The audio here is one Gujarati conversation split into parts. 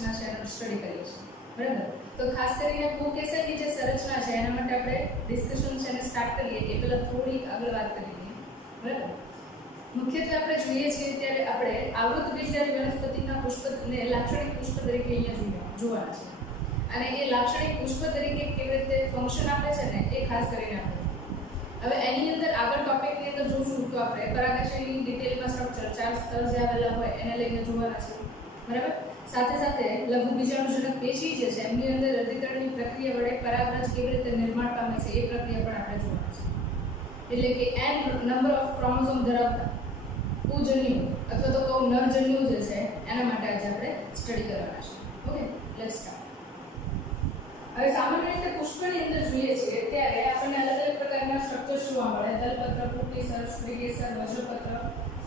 સંરચના છે એનો સ્ટડી કરીએ છીએ, બરાબર. તો ખાસ કરીને પુંકેસરની જે સંરચના છે એના માટે આપણે ડિસ્કશન છે એને સ્ટાર્ટ કરીએ કે પહેલા થોડીક આગળ વાત કરી લઈએ, બરાબર. મુખ્યત્વે આપણે જોઈએ છીએ ત્યારે આપણે આવૃત બીજધારી વનસ્પતિના પુષ્પને લાક્ષણિક પુષ્પ તરીકે અહીંયા જોવાના છે, અને એ લાક્ષણિક પુષ્પ તરીકે કેવી રીતે ફંક્શન આપે છે ને એ ખાસ કરીને આપણે હવે એની અંદર આગળ ટોપિકની અંદર જોશું તો આપણે પરાગાશયની ડિટેલમાં સ્ટ્રક્ચર 4 સ્તર જે આવેલા હોય એને લઈને જોવાના છે, બરાબર. સાથે સાથે લઘુ બીજાણુજનક પેશી જે છે એમની અંદર અધિકરણની પ્રક્રિયા વડે પરાગરજ કેવી રીતે નિર્માણ પામે છે એ પ્રક્રિયા પણ આપણે જોવાના છે. એટલે કે n નંબર ઓફ ક્રોમોસોમ ધરાવતા પુંજન્યુ અથવા તો કહું નરજન્યુ જે છે એના માટે આજે આપણે સ્ટડી કરવાના છે. Okay, let's start. હવે સામાન્ય રીતે પુષ્પની અંદર જોઈએ છીએ ત્યારે આપણને અલગ અલગ પ્રકારના સ્ટ્રક્ચર્સ જોવા મળે. દલપત્ર, પુંકેસર, સ્ત્રીકેસર, વજ્રપત્ર,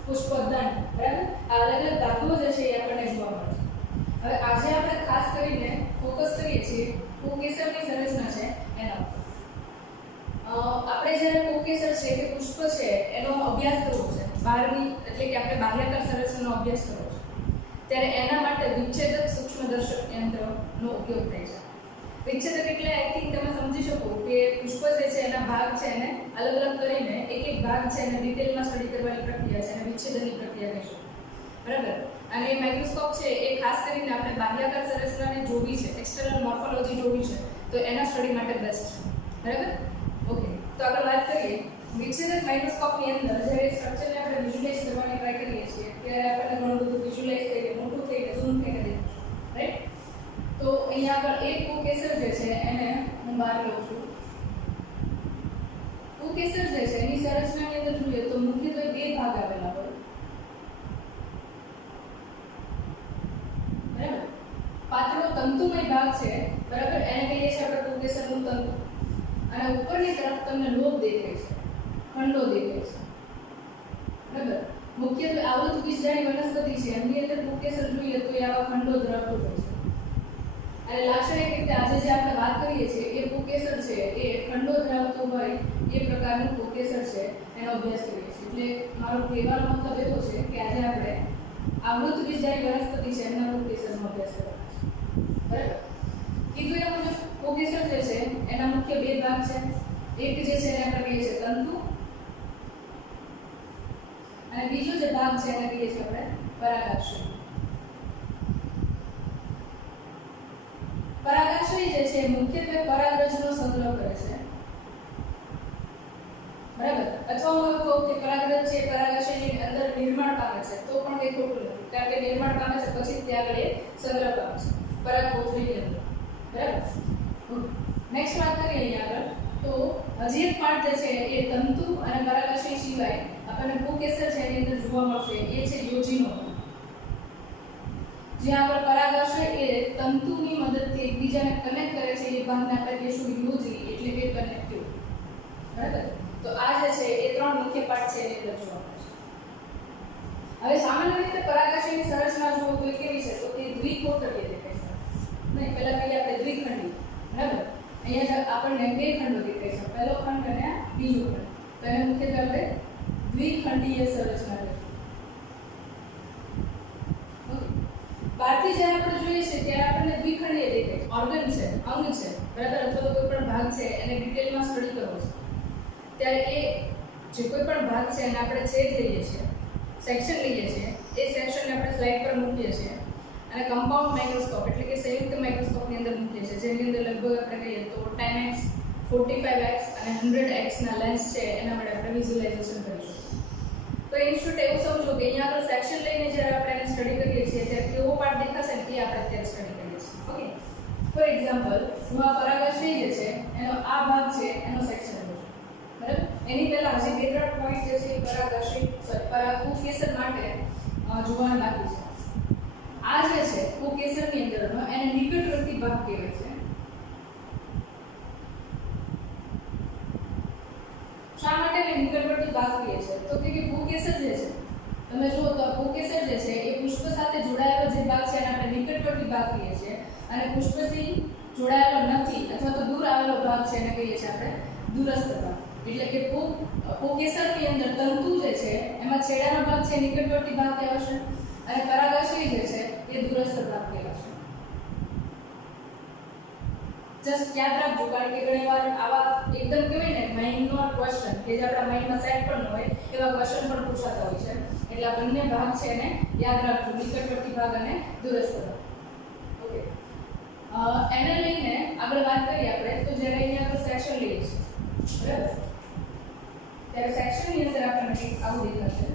પુષ્પોદ્યાન, બરાબર. આ અલગ અલગ ભાગો જે છે એ આપણને જોવા મળે છે. હવે આજે આપણે ખાસ કરીને ફોકસ કરીએ છીએ પુંકેસરની સંરચના છે એના ઉપર. આપણે જ્યારે પુંકેસર છે કે પુષ્પ છે એનો અભ્યાસ કરવો છે, બહારની એટલે કે આપણે બાહ્યાકાર સંરચનાનો અભ્યાસ કરવો છે, ત્યારે એના માટે વિચ્છેદક સૂક્ષ્મદર્શક યંત્રનો ઉપયોગ થાય છે. વિચ્છેદક એટલે આઈ થિંક તમે સમજી શકો કે પુષ્પ જે છે એના ભાગ છે એને અલગ અલગ કરીને એક એક ભાગ છે એને ડિટેલમાં સ્ટડી કરવાની પ્રક્રિયા છે અને વિચ્છેદનની પ્રક્રિયા કહીશું, બરાબર. અને એ માઇક્રોસ્કોપ છે એ ખાસ કરીને આપણે બાહ્યાકાર સંરચનાને જોવી છે, એક્સટર્નલ મોર્ફોલોજી જોવી છે તો એના સ્ટડી માટે બેસ્ટ છે, બરાબર. ઓકે, તો આગળ વાત કરીએ. વિચ્છેદક માઇક્રોસ્કોપની અંદર જ્યારે સ્ટ્રક્ચરને આપણે વિઝ્યુલાઇઝ કરવાની ટ્રાય કરીએ છીએ ત્યારે આપણને ઘણું બધું વિઝ્યુલાઇઝ થઈને મોટું થઈને ઝૂમ થઈને દેખાય, રાઈટ. તો અહીંયા આગળ એક પુંકેસર જે છે એને હું બહાર લઉં છું. પુંકેસર જે છે એની સંરચનાની અંદર જોઈએ તો મુખ્યત્વે બે ભાગ આવેલા હોય, બરાબર. પાતળો તંતુમય ભાગ છે, બરાબર, એને કહીએ છીએ આપણે પુંકેસરનું તંતુ. અને ઉપરની તરફ તમને લોબ દેખાય છે, ખંડો દેખાય છે, બરાબર. મુખ્યત્વે આવૃત બીજધારી વનસ્પતિ છે એમની અંદર પુંકેસર જોઈએ તો એ આવા ખંડો ધરાવતો હોય છે. અને લાક્ષણિક રીતે આજે જે આપણે વાત કરીએ છીએ એ પુંકેસર છે એ ખંડો ધરાવતો હોય એ પ્રકારનું પુંકેસર છે એનો અભ્યાસ કરીએ છીએ. એટલે મારો કહેવાનો મતલબ એવો છે કે આજે આપણે આવૃત બીજધારી વનસ્પતિ છે એમના પુંકેસરનો અભ્યાસ કરવાનો છે, બરાબર. કીધું એ મુજબ પુંકેસર જે છે એના મુખ્ય બે ભાગ છે. એક જે છે એને આપણે કહીએ છીએ તંતુ અને બીજો જે ભાગ છે એને કહીએ છીએ આપણે પરાગાશય. પરાગાશય જે છે મુખ્યત્વે પરાગરજનો સંગ્રહ કરે છે, બરાબર. અથવા હું એવું કહું કે પરાગરજ છે પરાગાશયની અંદર નિર્માણ પામે છે તો પણ કંઈ ખોટું નથી, કારણ કે નિર્માણ પામે છે પછી ત્યાં આગળ એ સંગ્રહ પામે છે પરાગકોથળીની અંદર, બરાબર. નેક્સ્ટ વાત કરીએ અહીંયા આગળ તો હજી એક પાર્ટ જે છે એ તંતુ અને પરાગાશય સિવાય આપણને પુંકેસર છે એની અંદર જોવા મળશે એ છે યોજીનો. જ્યાં આગળ પરાગાશય એ તંતુની મદદથી એકબીજાને કનેક્ટ કરે છે એ ભાગને આપણે કહીશું યોજી એટલે કે કનેક્ટિવ, બરાબર. તો આ જે છે એ ત્રણ મુખ્ય પાર્ટ છે એની અંદર જોવા મળશે. હવે સામાન્ય રીતે પરાગાશયની સંરચના જોવો તો કેવી છે તો તે દ્વિકોટલીય દેખાય છે. નહીં, પહેલા કહીએ આપણે દ્વિખંડી, બરાબર. અહીંયા આપણને બે ખંડો દેખાય છે, પહેલો ખંડ અને બીજો ખંડ. તો એને મુખ્યત્વે આપણે દ્વિખંડીય સંરચના કહીશું. બહારથી જ્યારે આપણે જોઈએ છે ત્યારે આપણને દ્વિખંડીય દેખાય છે, ઓર્ગન છે, અંગ છે, બરાબર, અથવા તો કોઈ પણ ભાગ છે એને ડિટેલમાં સ્ટડી કરવો છે ત્યારે એ જે કોઈ પણ ભાગ છે એને આપણે છેદ લઈએ છીએ, સેક્શન લઈએ છીએ, એ સેક્શનને આપણે સ્લાઇડ પર મૂકીએ છીએ અને કમ્પાઉન્ડ માઇક્રોસ્કોપ એટલે કે સંયુક્ત માઇક્રોસ્કોપની અંદર મૂકીએ છીએ, જેની અંદર લગભગ આપણે કહીએ તો 10x, 45x અને 100x ના લેન્સ છે એના માટે આપણે વિઝ્યુલાઇઝેશન કરીશું. તો ઇન શોર્ટ એવું સમજો કે અહીંયા આગળ સેક્શન લઈને જ્યારે આપણે એને સ્ટડી કરીએ છીએ ત્યારે કેવો પાર્ટ દેખાશે ને એ આપણે અત્યારે સ્ટડી કરીએ છીએ. ઓકે, ફોર એક્ઝામ્પલ હું આ પરાગાશય જે છે એનો આ ભાગ છે એનો સેક્શન લઉં છું, બરાબર. એની પહેલા હજી બે ત્રણ પોઈન્ટ જે છે એ પુંકેસર માટે જોવાના બાકી છે. આ જે છે પુંકેસરની અંદરનો એને નિકટવર્તી ભાગ કહેવાય છે. શા માટે એને નિકટવર્તી ભાગ કહે છે તો કે પુંકેસર જે છે તમે જુઓ તો પુંકેસર જે છે એ પુષ્પ સાથે જોડાયેલો જે ભાગ છે એને આપણે નિકટવર્તી ભાગ કહીએ છીએ અને પુષ્પથી જોડાયેલો નથી અથવા તો દૂર આવેલો ભાગ છે એને કહીએ છીએ આપણે દૂરસ્થ ભાગ. એટલે કે પુંકેસરની અંદર તંતુ જે છે એમાં છેડાનો ભાગ છે નિકટવર્તી ભાગ કહેવાશે અને પરાગાશય જે છે એ દૂરસ્થ ભાગ કહેવાશે. જસ્ટ યાદ રાખજો, કારણ કે ઘણીવાર આવા એકદમ કહેવાય ને માઇન્ડનો ક્વેશ્ચન કે જે આપણા માઇન્ડમાં સેટ પણ ન હોય એવા ક્વેશ્ચન પણ પૂછાતા હોય છે. એટલે આ બંને ભાગ છે એને યાદ રાખજો, નિકટવર્તી ભાગ અને દૂરસ્થ ભાગ. ઓકે, એને લઈને આગળ વાત કરીએ આપણે. તો જ્યારે અહીંયા આપણે સેક્શન લઈએ છીએ, બરાબર, ત્યારે સેક્શનની અંદર આપણને કંઈક આવું દેખાશે.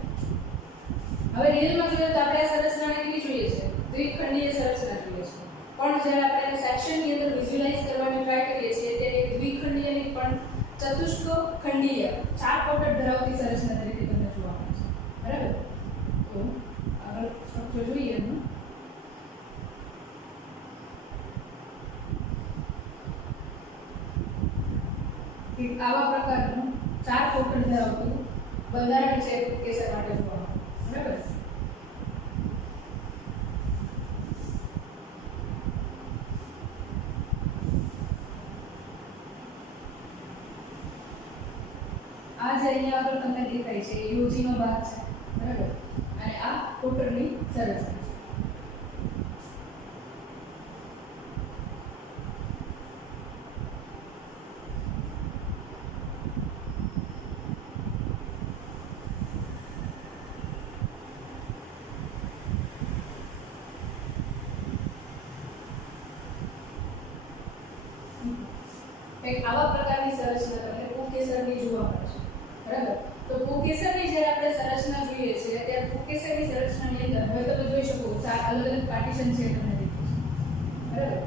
હવે રિયલમાં જોઈએ તો આપણે આ સંરચનાને કેવી જોઈએ છે? દ્વિખંડીય સંરચના જોઈએ છે. પણ જ્યારે આપણે સેક્શનની અંદર વિઝ્યુઅલાઇઝ કરવાની ટ્રાય કરીએ છીએ ત્યારે દ્વિખંડીય નહીં પણ ચતુષ્કોખંડીય 4 કોટડ ધરાવતી સંરચના તરીકે તમને જોવા મળે છે. બરાબર, તો આગળ સ્ટ્રક્ચર જોઈએ એનું. આવા પ્રકારનું 4 કોટડ ધરાવતું બંધારણ છે કેસર માટે જોવા મળે. બરાબર, આ જે અહીંયા આગળ તમને દેખાય છે એ યોજીનો ભાગ છે. બરાબર, અને આ કોટરની સંરચના છે. એક આવા પ્રકારની સંરચના તમને પુંકેસરની જોવા મળે છે. બરાબર, તો પુંકેસરની જ્યારે આપણે સંરચના જોઈએ છીએ ત્યારે પુંકેસરની સંરચનાની અંદર હવે તમે જોઈ શકો 4 અલગ અલગ પાર્ટીશન છે તમને દેખાય છે. બરાબર,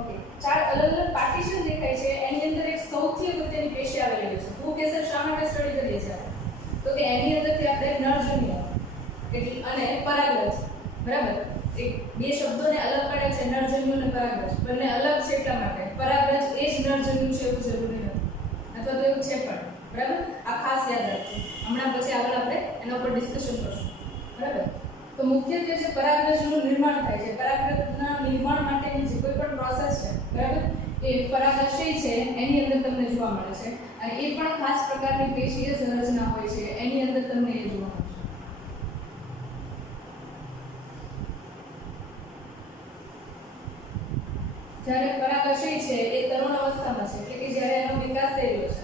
ઓકે, 4 અલગ અલગ પાર્ટીશન દેખાય છે. એની અંદર એક સૌથી અગત્યની પેશી આવેલી હોય છે. પુંકેસર શા માટે સ્ટડી કરીએ છીએ તો કે એની અંદરથી આપણે નરજન્ય એટલે અને પરાગરજ, બરાબર, એક બે શબ્દોને અલગ પાડે છે, નરજન્યુ અને પરાગરજ. બંને અલગ છે એટલા માટે પરાગરજ એ જ નરજન્યુ છે એવું જરૂરી નથી, અથવા તો એવું છે પણ. બરાબર, આ ખાસ યાદ રાખજો. હમણાં પછી આગળ આપણે એના ઉપર ડિસ્કશન કરશું. બરાબર, તો મુખ્યત્વે જે પરાગરજનું નિર્માણ થાય છે, પરાગરજના નિર્માણ માટેની જે કોઈ પણ પ્રોસેસ છે, બરાબર, એ પરાગાશય છે એની અંદર તમને જોવા મળે છે. અને એ પણ ખાસ પ્રકારની પેશીય સંરચના હોય છે, એની અંદર તમને એ જોવા મળે છે. જ્યારે પરાગાશય છે એ તરુણ અવસ્થામાં છે, એટલે કે જ્યારે એનો વિકાસ થઈ રહ્યો છે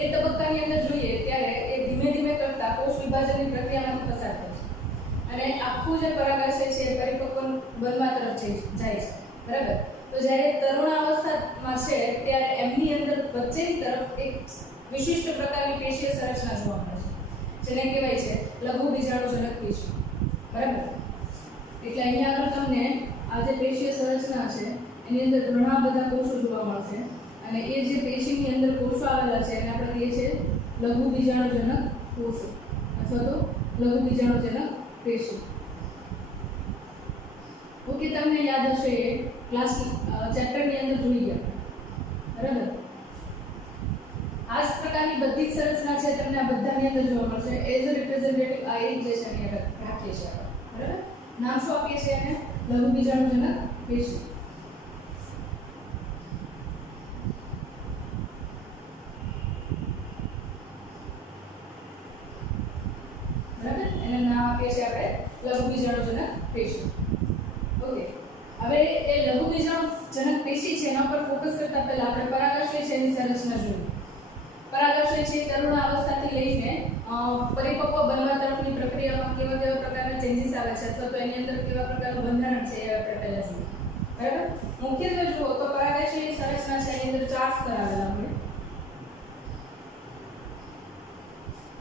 એ તબક્કાની અંદર જોઈએ ત્યારે એ ધીમે ધીમે કરતા કોષ વિભાજનની પ્રક્રિયામાંથી પસાર થાય છે અને આખું જે પરાગાશય છે એ પરિપક્વ બનવા તરફ જાય છે. બરાબર, તો જ્યારે તરુણ અવસ્થામાં છે ત્યારે એમની અંદર વચ્ચેની તરફ એક વિશિષ્ટ પ્રકારની પેશીય સંરચના જોવા મળે છે, જેને કહેવાય છે લઘુ બીજાણુજનક પેશી. બરાબર, એટલે અહીંયા આગળ તમને આ જે પેશીય સંરચના છે એની અંદર ઘણા બધા કોષો જોવા મળશે અને એ જે પેશીની અંદર કોષો આવેલા છે એને આપણે કહીએ છીએ લઘુ બીજાણુજનક કોષો અથવા તો લઘુ બીજાણુજનક પેશી. ઓકે, તમને યાદ હશે એ ક્લાસ ચેપ્ટરની અંદર જોઈ ગયા. બરાબર, આ જ પ્રકારની બધી જ સંરચના છે તમને આ બધાની અંદર જોવા મળશે. એઝ અ રિપ્રેઝેન્ટેટિવ આ એક જે છે એની અંદર રાખીએ છીએ આપણે. બરાબર, નામ શું આપીએ છીએ એને? લઘુ બીજાણુજનક પેશી. આપીએ છીએ આપણે લઘુ બીજાણુજનક પેશી. ઓકે, હવે એ લઘુ બીજાણુજનક પેશી છે એના પર ફોકસ કરતા પહેલા આપણે પરાગાશય છે એની સંરચના જોઈએ. પરાગાશય છે તરુણ અવસ્થાથી લઈને પરિપક્વ બનવા તરફની પ્રક્રિયામાં કેવા કેવા પ્રકારના ચેન્જીસ આવે છે અથવા તો એની અંદર કેવા પ્રકારનું બંધારણ છે એ આપણે પહેલા જોઈએ. બરાબર, મુખ્યત્વે જુઓ તો પરાગાશયની સંરચના છે એની અંદર 4 સ્તર આવેલા હોય.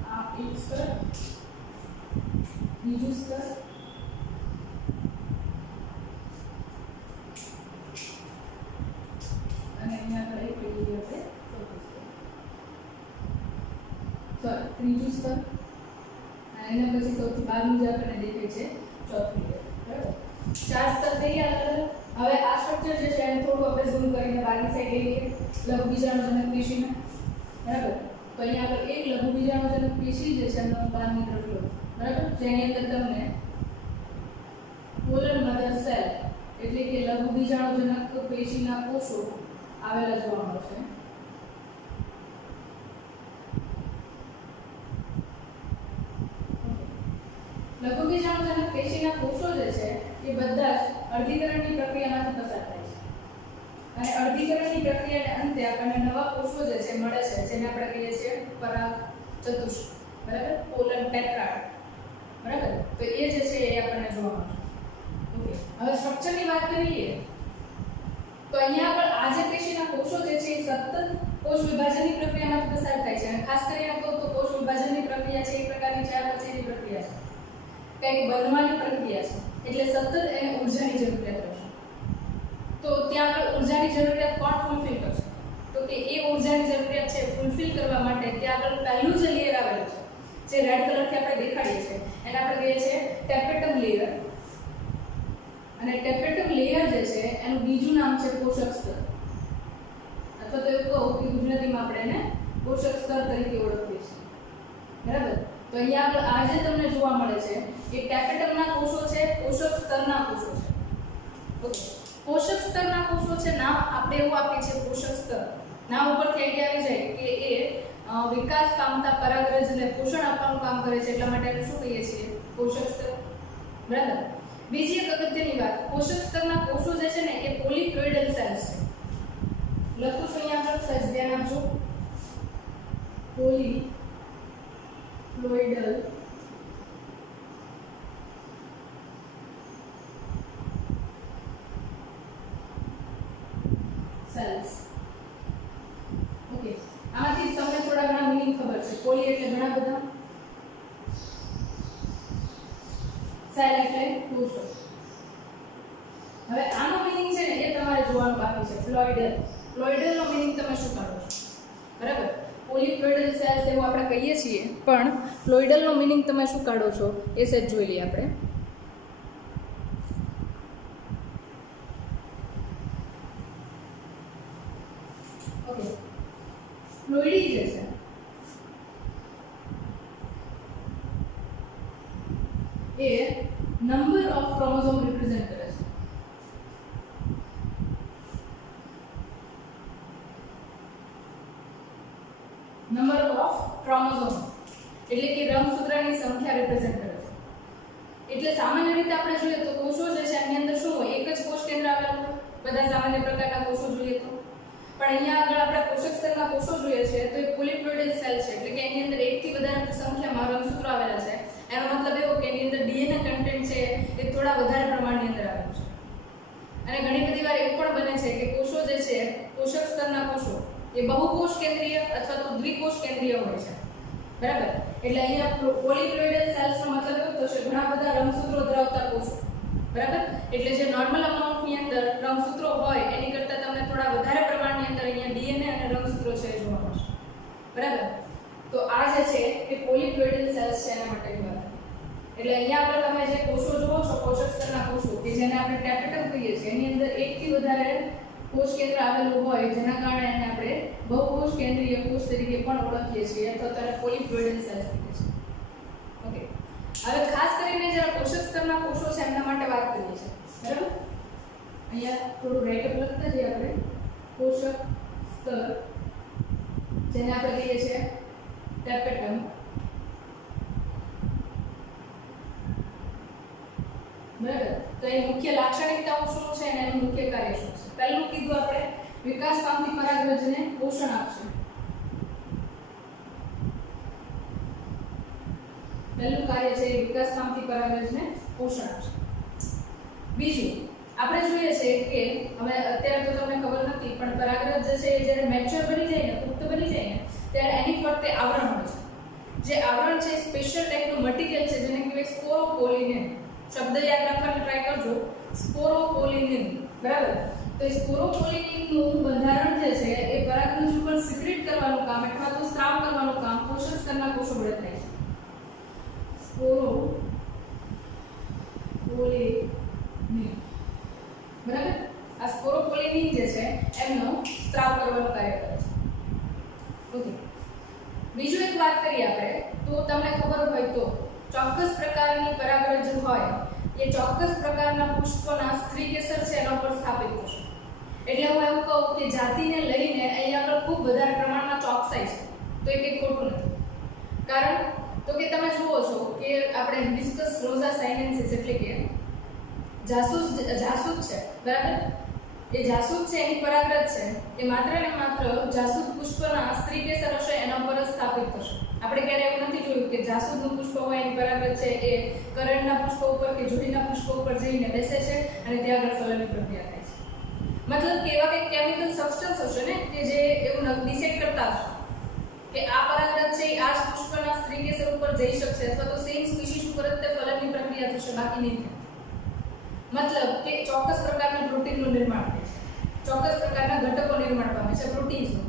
આ એક સ્તર, બીજું સ્તર, અને અહીંયા આગળ એક પેલી આપણે ત્રીજું સ્તર, અને એના પછી સૌથી બહારનું જે આપણને દેખાય છે ચોથું લેયર. બરાબર, 4 સ્તર થઈ ગયા. હવે આ સ્ટ્રક્ચર જે છે એને થોડું આપણે ઝૂમ કરીને બહારની સાઈડ લઈએ લઘુ બીજાણુજનક પેશીને. બરાબર, તો અહીંયા આગળ એક લઘુ બીજાણુજનક પેશી જે છે એનો બહારની તરફ લો. બરાબર, જેની અંદર તમને પોલર મધર સેલ એટલે કે લઘુ બીજાણુજનક પેશીના કોષો આવેલા જોવા મળશે. લઘુ બીજાણુજનક પેશીના કોષો જે છે એ બધા જ અર્ધીકરણની પ્રક્રિયામાંથી પસાર થાય છે અને અર્ધીકરણની પ્રક્રિયાને અંતે આપણને નવા કોષો જે છે મળે છે, જેને આપણે કહીએ છીએ પરાગચતુષ્ક, બરાબર, પોલન ટેટ્રાડ, બરાબર. તો એ જે છે એ આપણને જોવા મળે. ઓકે, હવે સ્ટ્રક્ચરની વાત કરીએ તો અહીંયા પર આ જે પેશીના કોષો જે છે એ સતત કોષ વિભાજનની પ્રક્રિયામાંથી પસાર થાય છે, અને ખાસ કરીને કહું તો કોષ વિભાજનની પ્રક્રિયા છે એ પ્રકારની ચાર પછીની પ્રક્રિયા છે, કંઈક બનવાની પ્રક્રિયા છે, એટલે સતત એને ઊર્જાની જરૂરિયાત રહેશે. તો ત્યાં આગળ ઊર્જાની જરૂરિયાત કોણ ફૂલફિલ કરશે? તો કે એ ઊર્જાની જરૂરિયાત છે ફૂલફિલ કરવા માટે ત્યાં આગળ પહેલું જે લેયર આવેલું છે, જે રેડ કલરથી આપણે દેખાડીએ છીએ, એને આપણે કહીએ છીએ ટેપેટમ લેયર. અને ટેપેટમ લેયર જે છે એનું બીજું નામ છે પોષક સ્તર, અથવા તો એવું કહું કે ગુજરાતીમાં આપણે એને પોષક સ્તર તરીકે ઓળખીએ છીએ, બરાબર. તો અહીંયા આગળ આ જે તમને જોવા મળે છે એ ટેપેટમના કોષો છે, પોષક સ્તરના કોષો છે. ઓકે, પોષક સ્તરના કોષો છે, નામ આપણે એવું આપીએ છીએ પોષક સ્તર. નામ ઉપરથી આઈડિયા આવી જાય કે એ વિકાસ પામતા પરાગરજને પોષણ આપવાનું કામ કરે છે, એટલા માટે એને શું કહીએ છીએ? પોષક સ્તર, બરાબર. બીજી એક અગત્યની વાત, પોષક સ્તરના કોષો જે છે ને એ પોલીપ્લોઇડલ સેલ્સ છે. લખું છું અહીંયા આગળ, સહેજ ધ્યાન આપજો. પોલીપ્લોઇડલ સેલ્સ. ઓકે, આમાંથી તમને થોડા ઘણા મીનિંગ ખબર છે. પોલી એટલે ઘણા બધા, સેલ એટલે કોષો. હવે આનો મીનિંગ છે ને એ તમારે જોવાનું બાકી છે. પ્લોઇડલ નો મીનિંગ તમે શું કાઢો છો? બરાબર, પોલીપ્લોઇડલ સેલ્સ એવું આપણે કહીએ છીએ, પણ પ્લોઇડલ નો મીનિંગ તમે શું કાઢો છો એ સેજ જોઈ લઈએ આપણે. ઓકે, પ્લોઇડી જે છે એ નંબર ઓફ ક્રોમોસોમ રિપ્રેઝન્ટ કરે છે. નંબર ઓફ ક્રોમોસોમ એટલે કે રંગસૂત્રની સંખ્યા રિપ્રેઝન્ટ કરે છે. એટલે સામાન્ય રીતે આપણે જોઈએ તો કોષો જે છે એની અંદર શું હોય? એક જ કોષ કેન્દ્ર આવેલું હોય, બધા સામાન્ય પ્રકારના કોષો જોઈએ તો. પણ અહીંયા આગળ આપણે પોષક સ્તરના કોષો જોઈએ છે તો એ પોલીપ્લોઇડલ સેલ છે, એટલે કે એની અંદર એકથી વધારે સંખ્યામાં રંગસૂત્રો આવેલા છે. એનો મતલબ એવો કે એની અંદર ડીએનએ કન્ટેન્ટ છે એ થોડા વધારે પ્રમાણની અંદર આવેલું છે. અને ઘણી બધી વાર એવું પણ બને છે કે કોષો જે છે, પોષક સ્તરના કોષો એ બહુકોષ કેન્દ્રીય અથવા તો દ્વિકોષ કેન્દ્રીય હોય છે, બરાબર. એટલે અહીંયા પોલીપ્લોઇડલ સેલ્સનો મતલબ એવો થશે ઘણા બધા રંગસૂત્રો ધરાવતા કોષો, બરાબર. એટલે જે નોર્મલ અમાઉન્ટની અંદર રંગસૂત્રો હોય એની કરતાં તમને થોડા વધારે પ્રમાણની અંદર અહીંયા ડીએનએ અને રંગસૂત્રો છે જોવા મળશે, બરાબર. તો આ જે છે એ પોલીપ્લોઇડલ સેલ્સ છે એના માટેની વાત. એટલે અહીંયા આગળ તમે જે કોષો જુઓ છો, પોષક સ્તરના કોષો કે જેને આપણે ટેપેટમ કહીએ છીએ, એની અંદર એકથી વધારે કોષ કેન્દ્ર આવેલું હોય, જેના કારણે એને આપણે બહુકોષ કેન્દ્રીય કોષ તરીકે પણ ઓળખીએ છીએ, અથવા તો પોલીપ્લોઇડલ સેલ્સ કહીએ છીએ. ઓકે, હવે ખાસ કરીને જ્યારે પોષક સ્તરના કોષો છે એમના માટે વાત કરીએ છીએ, બરાબર. અહીંયા થોડું રાઇટઅપ લખતા જઈએ આપણે. પોષક સ્તર જેને આપણે કહીએ છીએ ટેપેટમ, બરાબર. તો એની મુખ્ય લાક્ષણિકતાઓ શું છે અને એનું મુખ્ય કાર્ય શું છે? પહેલું કીધું આપણે વિકાસ પામતી પરાગરજને પોષણ આપશે. પહેલું કાર્ય છે વિકાસ પામતી પરાગરજને પોષણ આપશે. બીજું આપણે જોઈએ છે કે હવે અત્યારે તો તમને ખબર નથી, પણ પરાગરજ જે છે એ જ્યારે મેચ્યોર બની જાય ને, પુખ્ત બની જાય ને, ત્યારે એની ફરતે આવરણ હોય છે. જે આવરણ છે સ્પેશિયલ ટાઈપનું મટીરિયલ છે જેને કહેવાય સ્પોરોપોલિનેન. શબ્દ યાદ રાખવાનો ટ્રાય કરજો, સ્પોરોપોલિનેન, બરાબર. તો એ સ્પોરોપોલિનેનનું બંધારણ જે છે એ પરાગરજ ઉપર સિક્રેટ કરવાનું કામ અથવા તો સ્ત્રાવ કરવાનું કામ પોષક સ્તરના કોષો વડે થાય છે. સ્પોરોપોલિનેન, બરાબર. આ સ્પોરોપોલિનેન જે છે એમનો સ્ત્રાવ કરવાનું કાર્ય કરે છે. ઓકે, બીજું એક વાત કરીએ આપણે તો તમને ખબર હોય તો ચોક્કસ પ્રકારની પરાગરજ હોય એ ચોક્કસ પ્રકારના પુષ્પના સ્ત્રી કેસર છે એના પર સ્થાપિત થશે. એટલે હું એવું કહું કે જાતિને લઈને અહીંયા આગળ ખૂબ વધારે પ્રમાણમાં ચોકસાઈ છે, તો એ કંઈ ખોટું નથી. કારણ તો કે તમે જુઓ છો કે આપણે હિબિસ્કસ રોઝા સાઇનેન્સિસ એટલે કે જાસૂસ છે, બરાબર. એ જાસૂદ છે એની પરાગરજ છે એ માત્ર ને માત્ર જાસૂદ પુષ્પના સ્ત્રીકેસર હશે એના પર જ સ્થાપિત થશે. આપણે ક્યારે એવું નથી જોયું કે જાસૂદનું પુષ્પ હોય એની પરાગરજ છે એ કરણના પુષ્પ ઉપર કે જુડીના પુષ્પ ઉપર જઈને બેસે છે અને ત્યાં આગળ ફલનની પ્રક્રિયા થાય છે. મતલબ કે એવા કંઈક કેમિકલ સબસ્ટન્સ હશે ને કે જે એવું ડિસાઈડ કરતા હશે કે આ પરાગરજ છે આ જ પુષ્પના સ્ત્રીકેસર ઉપર જઈ શકશે અથવા તો સેમ સ્પીસીસ ઉપર જ તે ફલનની પ્રક્રિયા થશે, બાકી નહીં થાય. મતલબ કે ચોક્કસ પ્રકારના પ્રોટીનનું નિર્માણ થાય છે, ચોક્કસ પ્રકારના ઘટકો નિર્માણ પામે છે પ્રોટીન્સનું.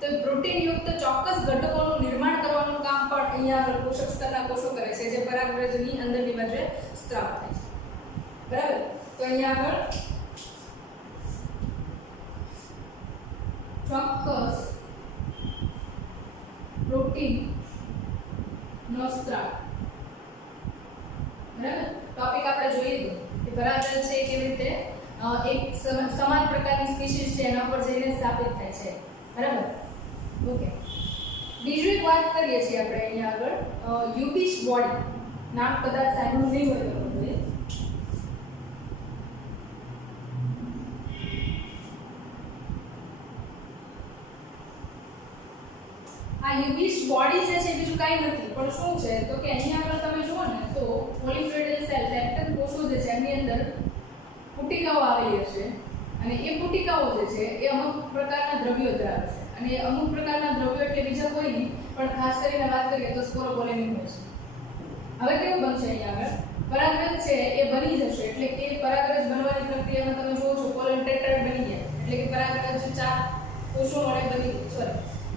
તો પ્રોટીન યુક્ત ચોક્કસ ઘટકોનું નિર્માણ કરવાનું કામ પણ અહીંયા આગળ પોષક સ્તરના કોષો કરે છે જે પરાગરજની અંદરની બાજુએ સ્ત્રાવ થાય છે. બરાબર? તો અહીંયા આગળ ચોક્કસ પ્રોટીન નો સ્ત્રાવ. બરાબર? ટોપિક આપણે જોઈએ તો કે પરાગરજ છે કેવી રીતે એક સમાન પ્રકારની સ્પીસીસ છે એના પર જઈને સ્થાપિત થાય છે. બરાબર? ઓકે. બીજું એક વાત કરીએ છીએ આપણે અહીંયા આગળ યુબિશ બોડી. નામ કદાચ સાંભળ્યું નહીં હોય તો આ યુબિશ બોડી જે છે બીજું કાંઈ નથી પણ શું છે તો કે અહીંયા આગળ તમે જુઓ ને તો પોલિફેડલ સેલ લેપ્ટન કોષો જે છે એની અંદર પુટિકાઓ આવેલી હશે અને એ પુટિકાઓ જે છે એ અમુક પ્રકારના દ્રવ્યો ધરાવે છે અને અમુક પ્રકારના દ્રવ્યો એટલે બીજા કોઈ નહીં પણ ખાસ કરીને વાત કરીએ તો સ્પોરોપોલેનિન હોય છે. હવે કેવું બનશે અહીંયા આગળ પરાગરજ છે એ બની જશે એટલે કે પરાગરજ બનવાની પ્રક્રિયામાં તમે જુઓ છો પોલન ટેટ્રાડ બની ગયા એટલે કે પરાગરજ 4 કોષો વડે બની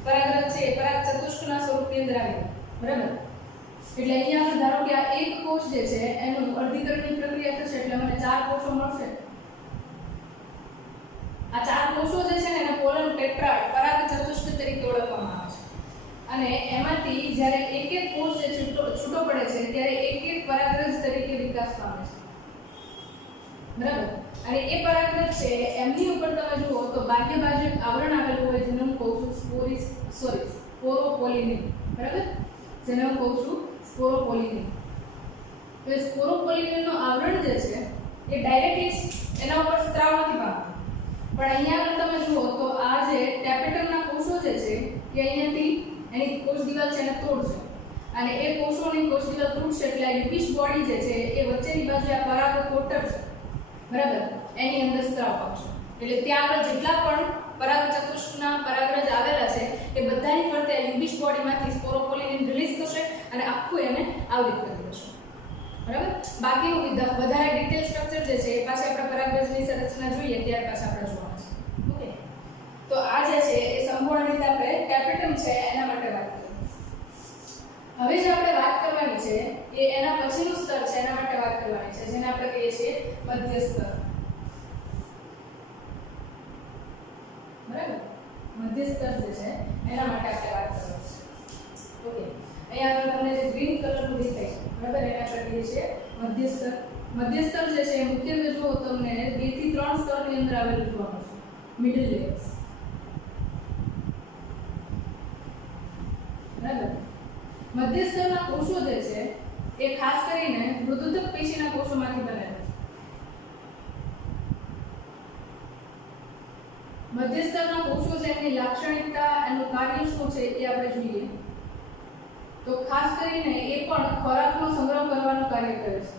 પરાગરજ છે પરાગ ચતુષ્કના સ્વરૂપની અંદર આવી. બરાબર? એટલે અહીંયા આગળ ધારો કે આ એક કોષ જે છે એનું અર્ધીકરણની પ્રક્રિયા થશે એટલે મને 4 કોષો મળશે. આ 4 કોષો જે છે ને એને પોલન ટેટ્રાડ પરાગ ચતુષ્ક તરીકે ઓળખવામાં આવે છે અને એમાંથી જ્યારે એક એક કોષ જે છૂટો પડે છે ત્યારે એક એક પરાગરજ તરીકે વિકાસ પામે છે. બરાબર? અને એ પરાગરજ છે એમની ઉપર તમે જુઓ તો બાહ્ય બાજુ એક આવરણ આવેલું હોય જેને હું કહું છું સ્પોરોપોલિનિન. બરાબર? જેને હું કહું છું સ્પોરોપોલિનિન. તો એ સ્પોરોપોલિનિનનું આવરણ જે છે એ ડાયરેક્ટલી એના ઉપર સ્ત્રાવ નથી પામતું પણ અહીંયા આગળ તમે જુઓ તો આ જે ટેપેટમના કોષો જે છે એ અહીંયાથી એની કોષ દિવાલ છે એને તોડશે અને એ કોષોની કોષ દિવાલ તૂટશે એટલે આ યુબિશ બોડી જે છે એ વચ્ચેની બાજુ આ પરાગ કોટર છે. બરાબર? એની અંદર સ્ત્રાવ પામશે એટલે ત્યાં આગળ જેટલા પણ પરાગ ચતુષ્કના પરાગરજ આવેલા છે એ બધાની ફરતે યુબિશ બોડીમાંથી સ્પોરોપોલિનિન રિલીઝ થશે અને આખું એને આવૃત કરી દેશે. બરાબર? બાકીનું વધારે ડિટેલ સ્ટ્રક્ચર જે છે એ પાછા આપણે પરાગરજની સંરચના જોઈએ ત્યાર પાછા આપણે જોવાના છે. ઓકે. તો આ જે છે એ સંપૂર્ણ રીતે આપણે ટેપેટમ છે એના માટે વાત કરી. હવે જે આપણે વાત કરવાની છે એ એના પછીનું સ્તર છે એના માટે વાત કરવાની છે જેને આપણે કહીએ છીએ મધ્ય સ્તર. બરાબર? મધ્ય સ્તર જે છે એના માટે આપણે વાત કરવાની છે. ઓકે. અહીંયા આગળ તમને જે ગ્રીન કલરનું દેખાય છે બરાબર એને આપણે કહીએ છીએ મધ્ય સ્તર. મધ્ય સ્તર જે છે મુખ્યત્વે જો તમને 2 થી 3 સ્તરની અંદર આવેલું જોવા મળશે. Middle layers. બરાબર? મધ્ય સ્તરના કોષો જે છે એ ખાસ કરીને મૃદુતક પેશીના કોષોમાંથી બનેલા છે. મધ્ય સ્તરના કોષો છે એની લાક્ષણિકતા એનું કાર્ય શું છે એ આપણે જોઈએ તો ખાસ કરીને એ પણ ખોરાકનો સંગ્રહ કરવાનું કાર્ય કરે છે.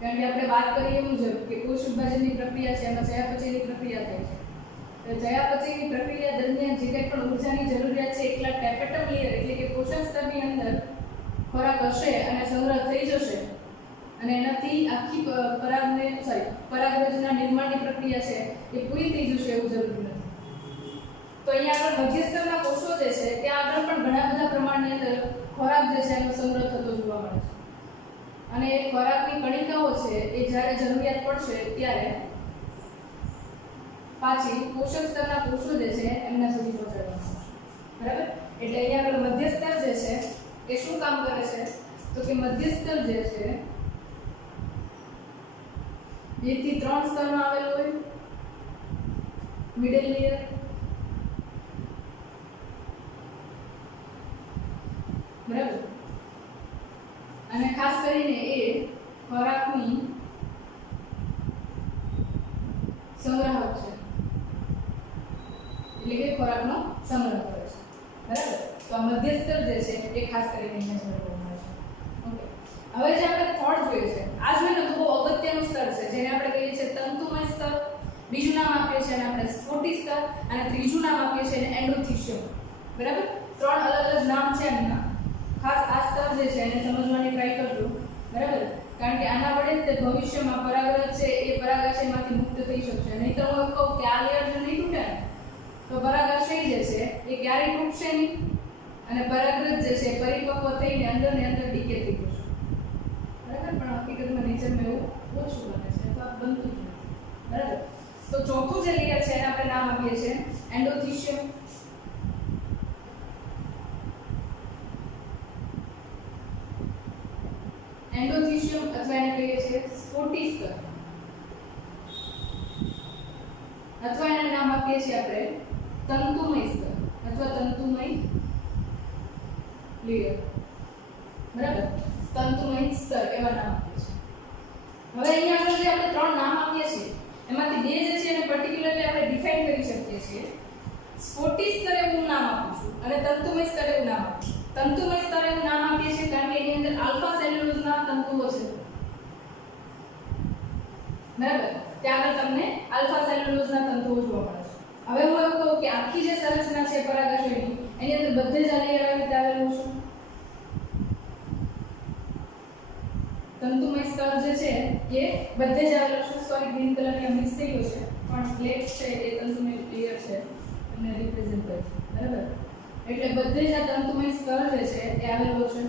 કારણ કે આપણે વાત કરીએ મુજબ કે કોષ વિભાજનની પ્રક્રિયા છે એમાં ચયાપચયની પ્રક્રિયા થાય છે. તો ચયાપચયની પ્રક્રિયા દરમિયાન જે કંઈ પણ ઊર્જાની જરૂરિયાત છે એકલા ટેપેટમ લેયર એટલે કે પોષક સ્તરની અંદર ખોરાક હશે અને સંગ્રહ થઈ જશે અને એનાથી આખી પરાગરજના નિર્માણની પ્રક્રિયા છે એ પૂરી થઈ જશે એવું જરૂરી નથી. તો અહીંયા આગળ મધ્ય સ્તરના કોષો જે છે ત્યાં આગળ પણ ઘણા બધા પ્રમાણની અંદર ખોરાક જે છે એનો સંગ્રહ થતો જોવા મળે છે અને એ ખોરાકની કણિકાઓ છે એ જ્યારે જરૂરિયાત પડશે ત્યારે પાછી પોષક સ્તરના કોષો જે છે એમના સુધી પહોંચાડવામાં આવશે. બરાબર? એટલે અહીંયા આગળ મધ્ય સ્તર જે છે એ શું કામ કરે છે તો કે મધ્ય સ્તર જે છે 2 થી 3 સ્તરમાં આવેલું હોય. Middle layer. બરાબર? અને ખાસ કરીને એ ખોરાકની સંગ્રહ ખોરાકનો સંગ્રહ કરે છે, બરાબર. તો આ મધ્ય સ્તર જે છે એ ખાસ કરીને અહીંયા જોવામાં આવે છે. ઓકે, હવે જે આપણે થર્ડ જોઈએ છે, આ જોઈએ ને તો બહુ અગત્યનું સ્તર છે, જેને આપણે કહીએ છીએ તંતુમય સ્તર. બીજું નામ આપીએ છીએ આપણે સ્ફોટી સ્તર, અને ત્રીજું નામ આપીએ છીએ એન્ડોથીશિયમ, બરાબર. ત્રણ અલગ અલગ નામ છે એમના. ખાસ આ સ્તર જે છે એને સમજવાની ટ્રાય કરજો, બરાબર. કારણ કે આના વડે તે ભવિષ્યમાં પરાગરજ છે એ પરાગાશયમાંથી મુક્ત થઈ શકશે. નહીં તો હું કહું કે આ લેયર જો નહીં તૂટે ને તો પરાગાશય જે છે એ ક્યારેય તૂટશે નહીં, અને પરાગરજ જે છે પરિપક્વ થઈને અંદર ને અંદર ડીકે થઈ જશે, બરાબર. પણ હકીકતમાં નેચરમાં એવું ઓછું બને છે, તો આ બનતું જ નથી, બરાબર. તો ચોથું જે લેયર છે એને આપણે નામ આપીએ છીએ એન્ડોથીશિયમ. એન્ડોથીશિયમ અથવા એને કહીએ છીએ સ્ફોટી સ્તર, અથવા એના નામ આપીએ છીએ આપણે તંતુમય સ્તર અથવા તંતુમય લેયર, બરાબર. તંતુમય સ્તર એવા નામ આપીએ છીએ. હવે અહીંયા આગળ જે આપણે ત્રણ નામ આપીએ છીએ એમાંથી બે જે છે એને પર્ટિક્યુલરલી આપણે ડિફાઇન કરી શકીએ છીએ. સ્ફોટી સ્તર એવું નામ આપું છું અને તંતુમય સ્તર એવું નામ આપું છું. તંતુમય સ્તર એવું નામ આપીએ છીએ કારણ કે એની અંદર આલ્ફા સેલ્યુલોઝના તંતુઓ છે, બરાબર. ત્યાં આગળ તમને આલ્ફા સેલ્યુલોઝના તંતુઓ જોવા મળે છે. હવે હું એવું કહું કે આખી જે સંરચના છે પરાગાશયની એની અંદર બધે જ આ લેયર આવી રીતે આવેલું છે. તંતુમય સ્તર જે છે એ બધે જ આવેલો છે. સોરી, ગ્રીન કલર ને મિક્સ થઈ ગયો છે, પણ પ્લેટ છે એ તંતુમય લેયર છે અને રિપ્રેઝન્ટ કરે છે, બરાબર. એટલે બધે જ આ તંતુમય સ્તર જે છે એ આવેલો છે.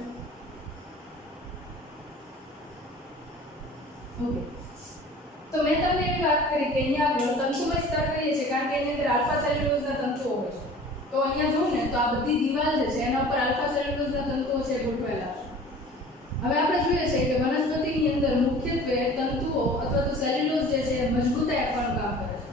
ઓકે, તો મેં તમને એવી વાત કરી કે અહીંયા આગળ તંતુમય સ્તર કહીએ છીએ કારણ કે એની અંદર આલ્ફા સેલ્યુલોઝના તંતુઓ હોય છે. તો અહીંયા જોઉં ને તો આ બધી દિવાલ જે છે એના ઉપર આલ્ફા સેલ્યુલોઝના તંતુઓ છે ગોઠવેલા છે. હવે આપણે જોઈએ છે કે વનસ્પતિની અંદર મુખ્યત્વે તંતુઓ અથવા તો સેલ્યુલોઝ જે છે મજબૂતાઈ આપવાનું કામ કરે છે.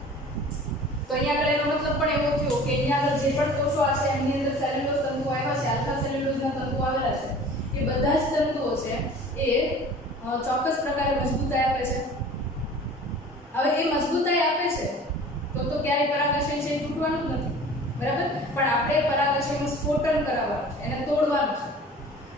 તો અહીંયા આગળ એનો મતલબ પણ એવો થયો કે અહીંયા આગળ જે પણ કોષો આ છે એની અંદર સેલ્યુલોઝ તંતુઓ આવ્યા છે, આલ્ફા સેલ્યુલોઝના તંતુઓ આવેલા છે, એ બધા જ તંતુઓ છે એ ચોક્કસ પ્રકારે મજબૂતાઈ આપે છે. હવે એ મજબૂતાઈ આપે છે તો ક્યારેય પરાગાશય છે એ તૂટવાનું જ નથી, બરાબર. પણ આપણે પરાગાશયનું સ્ફોટન કરાવવાનું છે, એને તોડવાનું છે.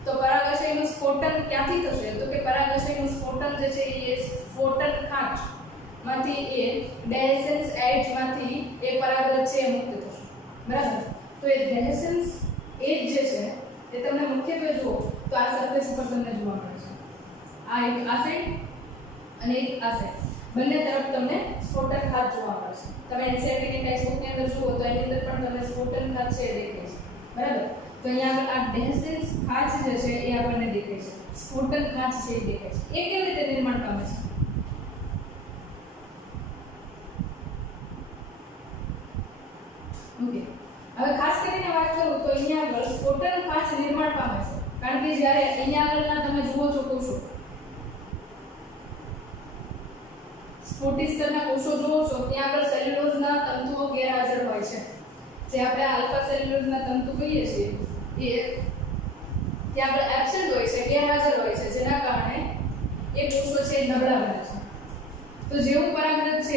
તો પરાગાશયનું સ્ફોટન ક્યાંથી થશે? તો કે પરાગાશયનું સ્ફોટન જે છે એ સ્ફોટન ખાંચમાંથી એ ડેહેસન્સ એજમાંથી એ પરાગરજ છે એ મુક્ત થશે, બરાબર. તો એ ડેહેસન્સ એજ જે છે એ તમને મુખ્યત્વે જુઓ તો આ સરફેસ ઉપર તમને જોવા મળે છે. આ એક આ સાઈડ અને એક આ સાઈડ, બંને તરફ તમને સ્ફોટન ખાંચ જોવા મળે છે. તમે એનસીઈઆરટી ની ટેક્સ્ટબુકની અંદર જુઓ તો એની અંદર પણ તમને સ્ફોટન ખાંચ છે એ દેખાય છે, બરાબર. તો અહીંયા આગળ આ ડેહેસન્સ ખાંચ જે છે એ આપણને દેખાય છે, સ્ફોટન ખાંચ છે એ દેખાય છે. એ કેવી રીતે નિર્માણ પામે છે? ઓકે, હવે ખાસ કરીને વાત કરું તો અહીંયા આગળ સ્ફોટન ખાંચ નિર્માણ પામે છે કારણ કે જ્યારે અહીંયા આગળના તમે જુઓ છો કોષો, સ્ફોટી સ્તરના કોષો જુઓ છો ત્યાં આગળ સેલ્યુલોઝના તંતુઓ ગેરહાજર હોય છે. જે આપણે આલ્ફા સેલ્યુલોઝના તંતુ કહીએ છીએ એ ત્યાં આગળ એબ્સેન્ટ હોય છે, ગેરહાજર હોય છે, જેના કારણે એ કોષો છે નબળા બને છે. તો જેવું પરાગરજ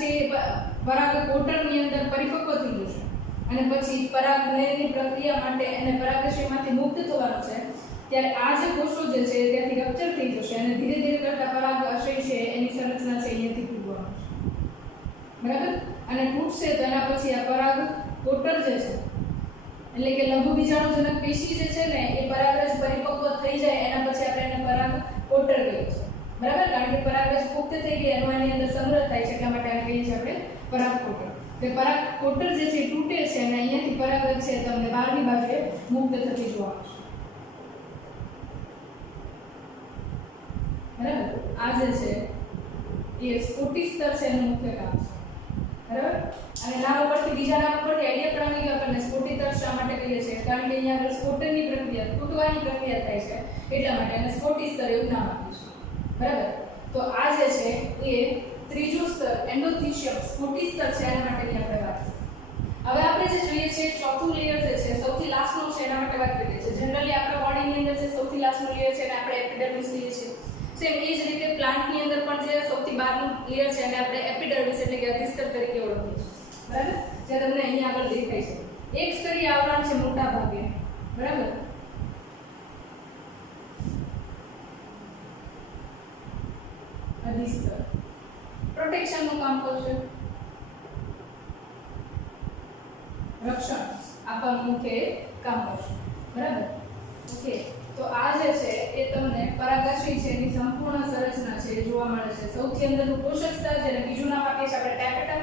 છે પરાગ કોટરની અંદર પરિપક્વ થઈ જશે અને પછી પરાગનયનની પ્રક્રિયા માટે એને પરાગાશયમાંથી મુક્ત થવાનું છે, ત્યારે આ જે કોષો જે છે ત્યાંથી રપ્ચર થઈ જશે અને ધીરે ધીરે કરતા પરાગાશય છે એની સંરચના છે અહીંયાથી તૂટવાનું છે, બરાબર. અને તૂટશે તો એના પછી આ પરાગ કોટર જે છે એટલે કે લઘુ બીજાણુજનક પેશી જે છે ને એ પરાગરજ પરિપક્વ થઈ જાય એના પછી આપણે એને પરાગ કોટર કહીએ છીએ, બરાબર. કારણ કે પરાગરજ પુખ્ત થઈ ગઈ એનો એની અંદર સંગ્રહ થાય છે, એટલા માટે આને કહીએ છીએ આપણે પરાગ કોટર. તો પરાગ કોટર જે છે તૂટે છે અને અહીંયાથી પરાગરજ છે તમને બહારની બાજુએ મુક્ત થતી જોવા મળશે, બરાબર. આ જે છે એ સ્ફોટી સ્તર છે એનું મુખ્ય કામ છે, બરાબર. અને નામ ઉપરથી બીજા નામ ઉપરથી આઈડિયા પણ આવી ગયો આપણને. સ્ફોટી સ્તર શા માટે કહીએ છીએ? કારણ કે અહીંયા આગળ સ્ફોટનની પ્રક્રિયા, તૂટવાની પ્રક્રિયા થાય છે એટલા માટે અને સ્ફોટી સ્તર એવું નામ આપ્યું છે, બરાબર. તો આ જે છે એ ત્રીજું સ્તર એન્ડોથીશિયમ સ્ફોટી સ્તર છે એના માટેની આપણે વાત કરીએ. હવે આપણે જે જોઈએ છે ચોથું લેયર જે છે સૌથી લાસ્ટનું છે એના માટે વાત કરીએ છીએ. જનરલી આપણા બોડીની અંદર જે સૌથી લાસ્ટનું લેયર છે એને આપણે એપિડર્મિસ કહીએ છીએ. સેમ એ જ રીતે પ્લાન્ટની અંદર પણ જે સૌથી બહારનું લેયર છે એને આપણે એપિડર્મિસ એટલે કે અધિસ્તર તરીકે ઓળખીએ છીએ, બરાબર. જે તમને અહીંયા આગળ દેખાય છે. એક સ્તરીય આવરણ છે મોટા ભાગે, બરાબર. અધિસ્તર પ્રોટેક્શન નું કામ કરશે, રક્ષણ આપવાનું મુખ્ય કામ કરશે, બરાબર. ઓકે, તો આ જે છે એ તમને પરાગાશય છે એની સંપૂર્ણ સંરચના છે એ જોવા મળે છે. સૌથી અંદરનું પોષક સ્તર જેને બીજું નામ આપીએ છીએ આપણે ટેપેટમ.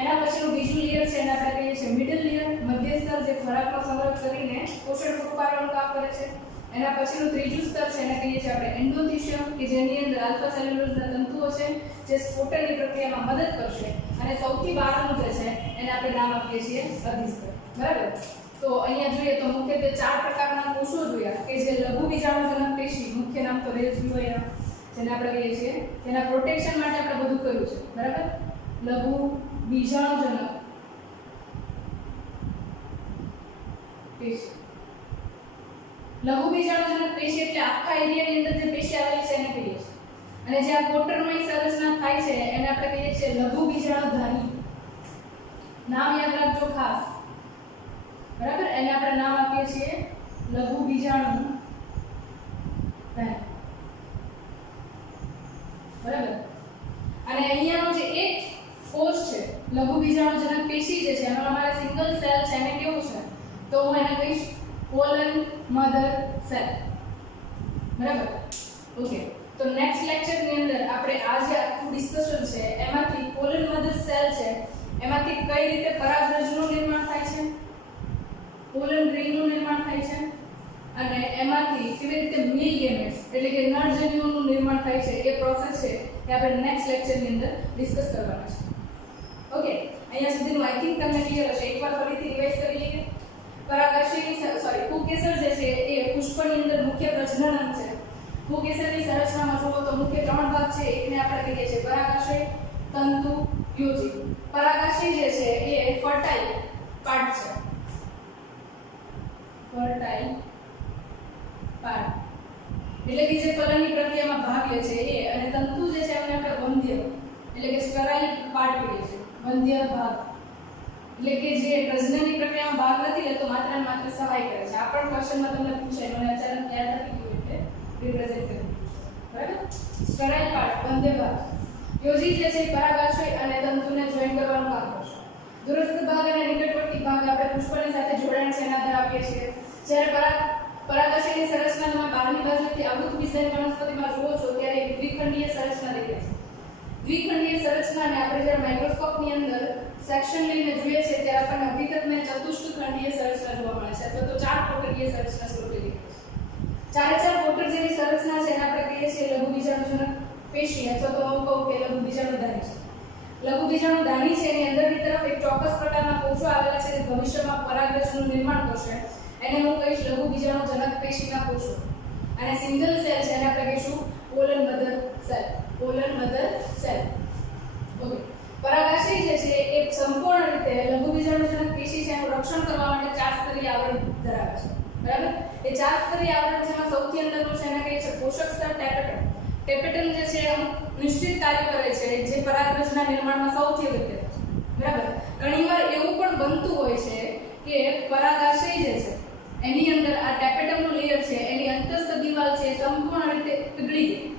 એના પછીનું બીજું લેયર છે એને આપણે કહીએ છીએ મિડલ લેયર, મધ્ય સ્તર જે ખોરાકનો સંગ્રહ કરીને પોષણ પૂરું પાડવાનું કામ કરે છે. એના પછીનું ત્રીજું સ્તર છે એને કહીએ છીએ આપણે એન્ડોથીશિયમ, કે જેની અંદર આલ્ફા સેલ્યુલોઝના તંતુઓ છે જે સ્ફોટનની પ્રક્રિયામાં મદદ કરશે. અને સૌથી બહારનું જે છે એને આપણે નામ આપીએ છીએ અધિસ્તર, બરાબર. તો અહીંયા જોઈએ તો મુખ્યત્વે 4 પ્રકારના કોષો જોયા કે જે લઘુ બીજાણુજનક પેશી, મુખ્ય નામ તો રેઝ્યુ અહીંયા જેને આપણે કહીએ છીએ, તેના પ્રોટેક્શન માટે આપણે બધું કર્યું છે, બરાબર. લઘુ બીજાણુજનક પેશી, લઘુ બીજાણુજનક પેશી એટલે આખા એરિયાની અંદર જે પેશી આવેલી છે એને કહીએ છીએ. અને જે આ કોટરમય સંરચના થાય છે એને આપણે કહીએ છીએ લઘુ બીજાણુધાની. નામ યાદ રાખજો ખાસ, બરાબર. એને આપણે નામ આપીએ છીએ લઘુ બીજાણુધાની, બરાબર. અને અહીંયાનો જે એક કોષ છે લઘુ બીજાણુજનક પેશી જે છે એમાં અમારે સિંગલ સેલ છે એને કેવું છે તો હું એને કહીશ પોલન મધર સેલ, બરાબર. ઓકે, તો નેક્સ્ટ લેક્ચર ની અંદર આપણે આ જે આખું ડિસ્કશન છે એમાંથી પોલન મધર સેલ છે એમાંથી કઈ રીતે પરાગરજનું નિર્માણ થાય છે, પોલન ગ્રેનનું નિર્માણ થાય છે, અને એમાંથી કેવી રીતે મિલ ગેમેટ્સ એટલે કે નરજન્યુઓનું નિર્માણ થાય છે એ પ્રોસેસ છે એ આપણે નેક્સ્ટ લેક્ચર ની અંદર ડિસ્કસ કરવાના છે. ઓકે, અહીંયા સુધીનું આઈ થિંક તમને ક્લિયર હશે. એકવાર ફરીથી રિવાઇઝ કરી લઈએ. પરાગાશયની પુંકેસર જે છે એ પુષ્પની અંદર મુખ્ય પ્રજનન છે. પુંકેસરની સંરચનામાં જોવો તો મુખ્ય 3 ભાગ છે. એકને આપણે કહીએ છીએ પરાગાશય, તંતુ, યોજી. પરાગાશય જે છે એ ફર્ટાઇલ પાર્ટ છે, ફર્ટાઇલ પાર્ટ એટલે કે જે ફલનની પ્રક્રિયામાં ભાગ લે છે એ. અને તંતુ જે છે એને આપણે વંધ્ય એટલે કે સ્ટેરાઇલ પાર્ટ કહીએ છીએ, વંધ્ય ભાગ એટલે કે જે પ્રજનનની પ્રક્રિયામાં ભાગ નથી લેતો, માત્ર ને માત્ર સહાય કરે છે. આ પણ ક્વેશ્ચનમાં તમને પૂછાય, મને અચાનક યાદ નથી ગયું એટલે રિપ્રેઝન્ટ કરી દીધું, બરાબર. સ્ટેરાઇલ પાર્ટ વંધ્ય ભાગ. યોજી જે છે પરાગાશય અને તંતુને જોઈન કરવાનું કામ કરશે. દૂરસ્થ ભાગ અને નિકટવર્તી ભાગ આપણે પુષ્પની સાથે જોડાણ છે એના આધારે આપીએ છીએ. જ્યારે પરાગાશયની સંરચનામાં બહારની બાજુથી આવૃત બીજદાયી વનસ્પતિમાં જુઓ છો ત્યારે એક દ્વિખંડીય સંરચના દેખાય છે. દ્વિખંડીય સંરચનાને આપણે જ્યારે માઇક્રોસ્કોપની અંદર સેક્શન લઈને જોઈએ છે ત્યારે આપણને હકીકતમાં ચતુષ્ખંડીય સંરચના જોવા મળે છે, અથવા તો 4 કોટરીય સંરચના સ્વરૂપે દેખાય છે. 4 કોટર જેવી સંરચના છે એને આપણે કહીએ છીએ લઘુ બીજાણુજનક પેશી, અથવા તો હું કહું કે લઘુ બીજાણુધાની છે. લઘુ બીજાણુધાની છે એની અંદરની તરફ એક ચોક્કસ પ્રકારના કોષો આવેલા છે જે ભવિષ્યમાં પરાગરજનું નિર્માણ કરશે. એને હું કહીશ લઘુ બીજાણુજનક પેશીના કોષો. અને સિંગલ સેલ છે એને આપણે કહીશું pollen mother cell, pollen mother cell. Okay, પરાગાશય જે છે એ સંપૂર્ણ રીતે લઘુ બીજાણુજનક પેશી છે એનું રક્ષણ કરવા માટે 4 સ્તરીય આવરણ ધરાવે છે, બરાબર. એ 4 સ્તરીય આવરણ જેમાં સૌથી અંદરનું છે એને કહીએ છીએ પોષક સ્તર ટેપેટમ. ટેપેટમ જે છે એ નિશ્ચિત કાર્ય કરે છે જે પરાગરજના નિર્માણમાં સૌથી અગત્યનું છે, બરાબર. ઘણીવાર એવું પણ બનતું હોય છે કે પરાગાશય જે છે એની અંદર આ ટેપેટમનું લેયર છે એની અંતસ્થ દિવાલ છે સંપૂર્ણ રીતે પીગળી જાય,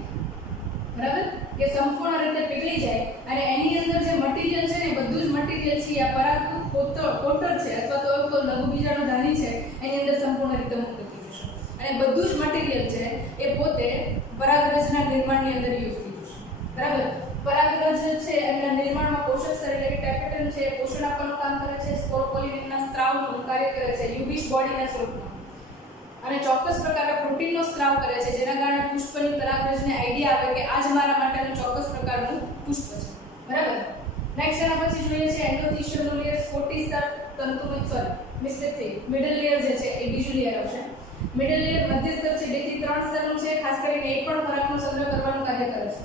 બરાબર, કે સંપૂર્ણ રીતે પીગળી જાય અને એની અંદર જે મટીરીયલ છે ને બધું જ મટીરીયલ છે આ પરાગકૃત કોટર છે અથવા તો લઘુ બીજાણુધાની છે એની અંદર સંપૂર્ણ રીતે મુક્ત થઈ જશે. અને બધું જ મટીરીયલ છે એ પોતે પરાગરજના નિર્માણની અંદર યુઝ થઈ જશે, બરાબર. પરાગરજ છે એના નિર્માણમાં પોષક સ્તર એટલે કે ટેપેટમ છે પોષણ આપવાનું કામ કરે છે, સ્પોરોપોલિનના સ્ત્રાવનું કાર્ય કરે છે યુવીશ બોડીના સ્વરૂપમાં, અને ચોક્કસ પ્રકારના પ્રોટીનનો સ્ત્રાવ કરે છે જેના કારણે પુષ્પની પરાગરજને આઈડિયા આવે કે આ જ મારા માટેનું ચોક્કસ પ્રકારનું પુષ્પ છે, બરાબર. નેક્સ્ટ એના પછી જોઈએ છે એન્ડોથીશિયમનું લેયર, સ્ફોટી સ્તર તંતુનું મિશ્રિત થઈ. મિડલ લેયર જે છે એ બીજું લેયર આવશે. મિડલ લેયર મધ્ય સ્તર છે 2 થી 3 સ્તરનું છે, ખાસ કરીને એ પણ ખોરાકનો સંગ્રહ કરવાનું કાર્ય કરે છે.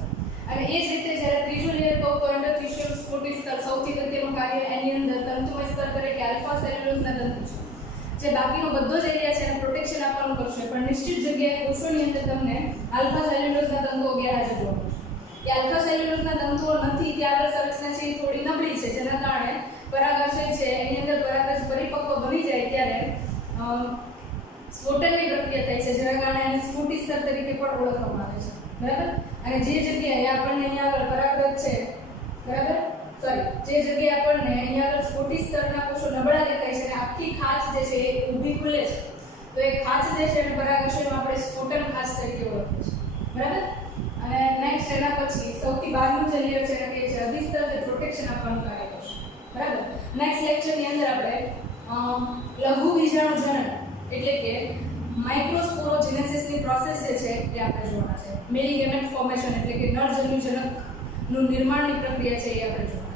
અને એ જ રીતે જ્યારે ત્રીજું લેયર કહું તો એન્ડોથીશિયમ સ્ફોટી સ્તર સૌથી અગત્યનું કાર્ય એની અંદર તંતુમય સ્તર તરીકે આલ્ફા સેલ્યુલોઝના તંતુ છે જે બાકીનો બધો જ એરિયા છે એને પ્રોટેક્શન આપવાનું કરશે, પણ નિશ્ચિત જગ્યાએ કોષોની અંદર તમને આલ્ફા સેલ્યુલોઝના તંતુઓ ગેરહાજર જોવા મળશે. એ આલ્ફા સેલ્યુલોઝના તંતુઓ નથી ત્યાં આગળ સંરચના છે એ થોડી નબળી છે જેના કારણે પરાગાશય છે એની અંદર પરાગરજ પરિપક્વ બની જાય ત્યારે સ્ફોટનની પ્રક્રિયા થાય છે, જેના કારણે એને સ્ફુટિસ્તર તરીકે પણ ઓળખવામાં આવે છે. બરાબર. અને જે જગ્યાએ આપણને અહીંયા આગળ પરાગરજ છે, બરાબર, સોરી, જે જગ્યાએ આપણને અહીંયા આગળ સ્ફુટિસ્તરના કોષો નબળા દેખાય છે અને આખી ખાંચ જે છે એ ઊભી ખુલે છે, તો એ ખાંચ જે છે એને પરાગાશયમાં આપણે સ્ફોટન ખાંચ તરીકે ઓળખીએ છીએ. બરાબર. અને નેક્સ્ટ એના પછી સૌથી બહારનું જે લેયર છે એને કહે છે અધિસ્તર, જે પ્રોટેક્શન આપવાનું કાર્ય કરશે. બરાબર. નેક્સ્ટ લેક્ચરની અંદર આપણે લઘુ બીજાણુજનન એટલે કે માઇક્રોસ્પોરોજેનેસિસની પ્રોસેસ જે છે એ આપણે જોવાના છે. મેલ ગેમેટ ફોર્મેશન એટલે કે નરજન્યુજનકનું નિર્માણની પ્રક્રિયા છે એ આપણે જોવાના છે.